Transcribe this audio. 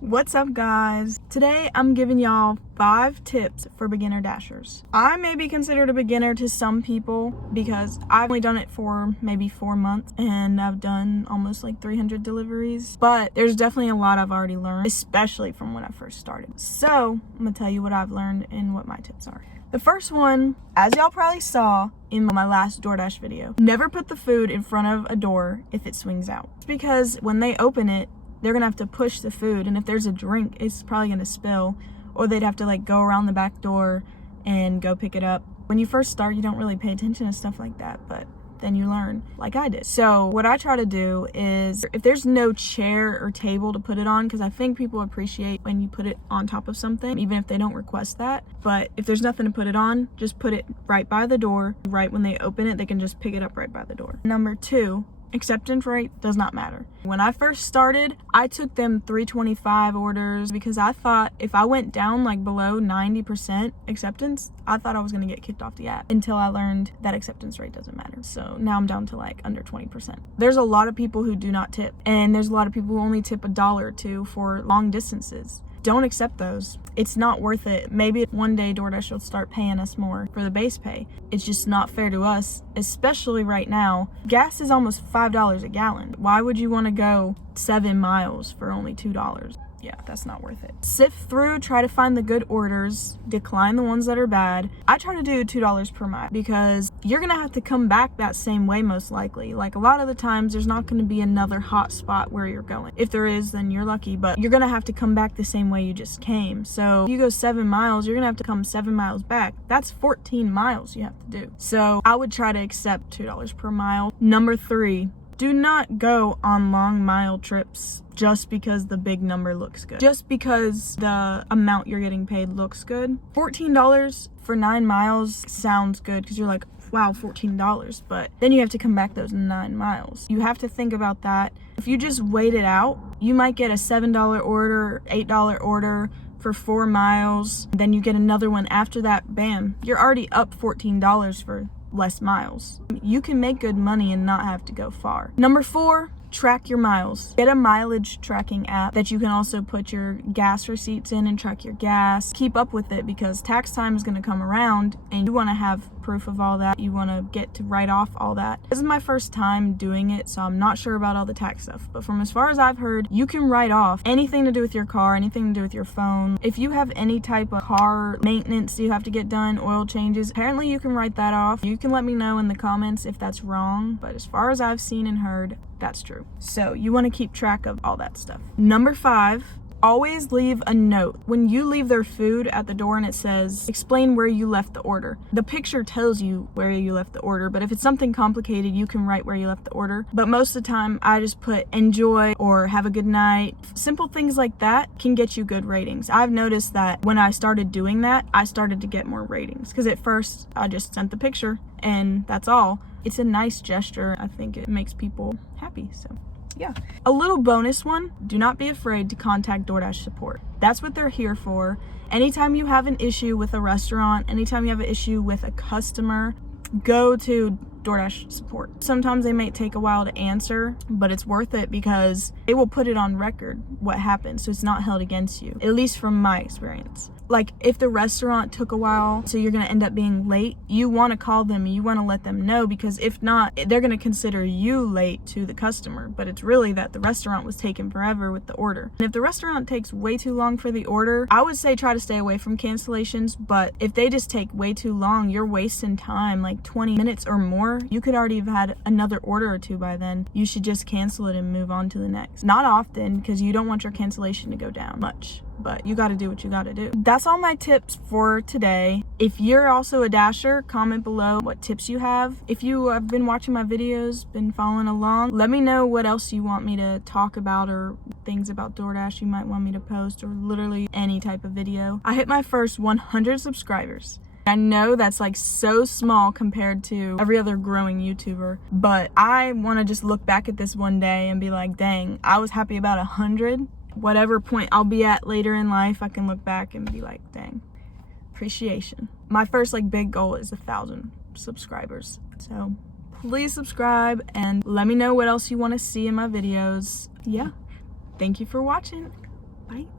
What's up, guys? Today I'm giving y'all 5 tips for beginner dashers. I may be considered a beginner to some people because I've only done it for maybe 4 months and I've done almost like 300 deliveries, but there's definitely a lot I've already learned, especially from when I first started. So I'm gonna tell you what I've learned and what my tips are. The first one, as y'all probably saw in my last DoorDash video, never put the food in front of a door if it swings out. It's because when they open it, they're gonna have to push the food, and if there's a drink, it's probably gonna spill, or they'd have to like go around the back door and go pick it up. When you first start, you don't really pay attention to stuff like that, but then you learn, like I did. So what I try to do is, if there's no chair or table to put it on, because I think people appreciate when you put it on top of something, even if they don't request that. But if there's nothing to put it on, just put it right by the door. Right when they open it, they can just pick it up right by the door. Number 2, acceptance rate does not matter. When I first started, I took them 325 orders because I thought if I went down like below 90% acceptance, I thought I was gonna get kicked off the app, until I learned that acceptance rate doesn't matter. So now I'm down to like under 20%. There's a lot of people who do not tip, and there's a lot of people who only tip $1 or $2 for long distances. Don't accept those. It's not worth it. Maybe one day DoorDash will start paying us more for the base pay. It's just not fair to us, especially right now. Gas is almost $5 a gallon. Why would you want to go 7 miles for only $2? Yeah, that's not worth it. Sift through, try to find the good orders, decline the ones that are bad. I try to do $2 per mile because you're gonna have to come back that same way most likely. Like a lot of the times there's not gonna be another hot spot where you're going. If there is, then you're lucky, but you're gonna have to come back the same way you just came. So if you go 7 miles, you're gonna have to come 7 miles back. That's 14 miles you have to do. So I would try to accept $2 per mile. Number 3, do not go on long mile trips just because the big number looks good. Just because the amount you're getting paid looks good. $14 for 9 miles sounds good because you're like, wow, $14, but then you have to come back those 9 miles. You have to think about that. If you just wait it out, you might get a $7 order, $8 order for 4 miles. Then you get another one after that, bam, you're already up $14 for less miles. You can make good money and not have to go far. Number 4, track your miles. Get a mileage tracking app that you can also put your gas receipts in and track your gas. Keep up with it because tax time is going to come around and you want to have proof of all that. You want to get to write off all that. This is my first time doing it, so I'm not sure about all the tax stuff, but from as far as I've heard, you can write off anything to do with your car, anything to do with your phone. If you have any type of car maintenance you have to get done, oil changes, apparently you can write that off. You can let me know in the comments if that's wrong, but as far as I've seen and heard, that's true. So you want to keep track of all that stuff. Number 5, always leave a note. When you leave their food at the door and it says, explain where you left the order. The picture tells you where you left the order, but if it's something complicated, you can write where you left the order. But most of the time, I just put enjoy or have a good night. Simple things like that can get you good ratings. I've noticed that when I started doing that, I started to get more ratings. Because at first, I just sent the picture and that's all. It's a nice gesture. I think it makes people happy, so yeah. A little bonus one, do not be afraid to contact DoorDash support. That's what they're here for. Anytime you have an issue with a restaurant, anytime you have an issue with a customer, go to DoorDash support. Sometimes they may take a while to answer, but it's worth it because they will put it on record what happened, so it's not held against you, at least from my experience. Like if the restaurant took a while, so you're gonna end up being late, you wanna call them and you wanna let them know, because if not, they're gonna consider you late to the customer, but it's really that the restaurant was taking forever with the order. And if the restaurant takes way too long for the order, I would say try to stay away from cancellations, but if they just take way too long, you're wasting time, like 20 minutes or more. You could already have had another order or 2 by then. You should just cancel it and move on to the next. Not often, because you don't want your cancellation to go down much, but you got to do what you got to do. That's all my tips for today. If you're also a dasher, comment below what tips you have. If you have been watching my videos, been following along, let me know what else you want me to talk about or things about DoorDash you might want me to post, or literally any type of video. I hit my first 100 subscribers. I know that's like so small compared to every other growing YouTuber, but I want to just look back at this one day and be like, dang, I was happy about 100. Whatever point I'll be at later in life, I can look back and be like, dang, appreciation. My first like big goal is 1,000 subscribers. So please subscribe and let me know what else you want to see in my videos. Yeah, thank you for watching. Bye.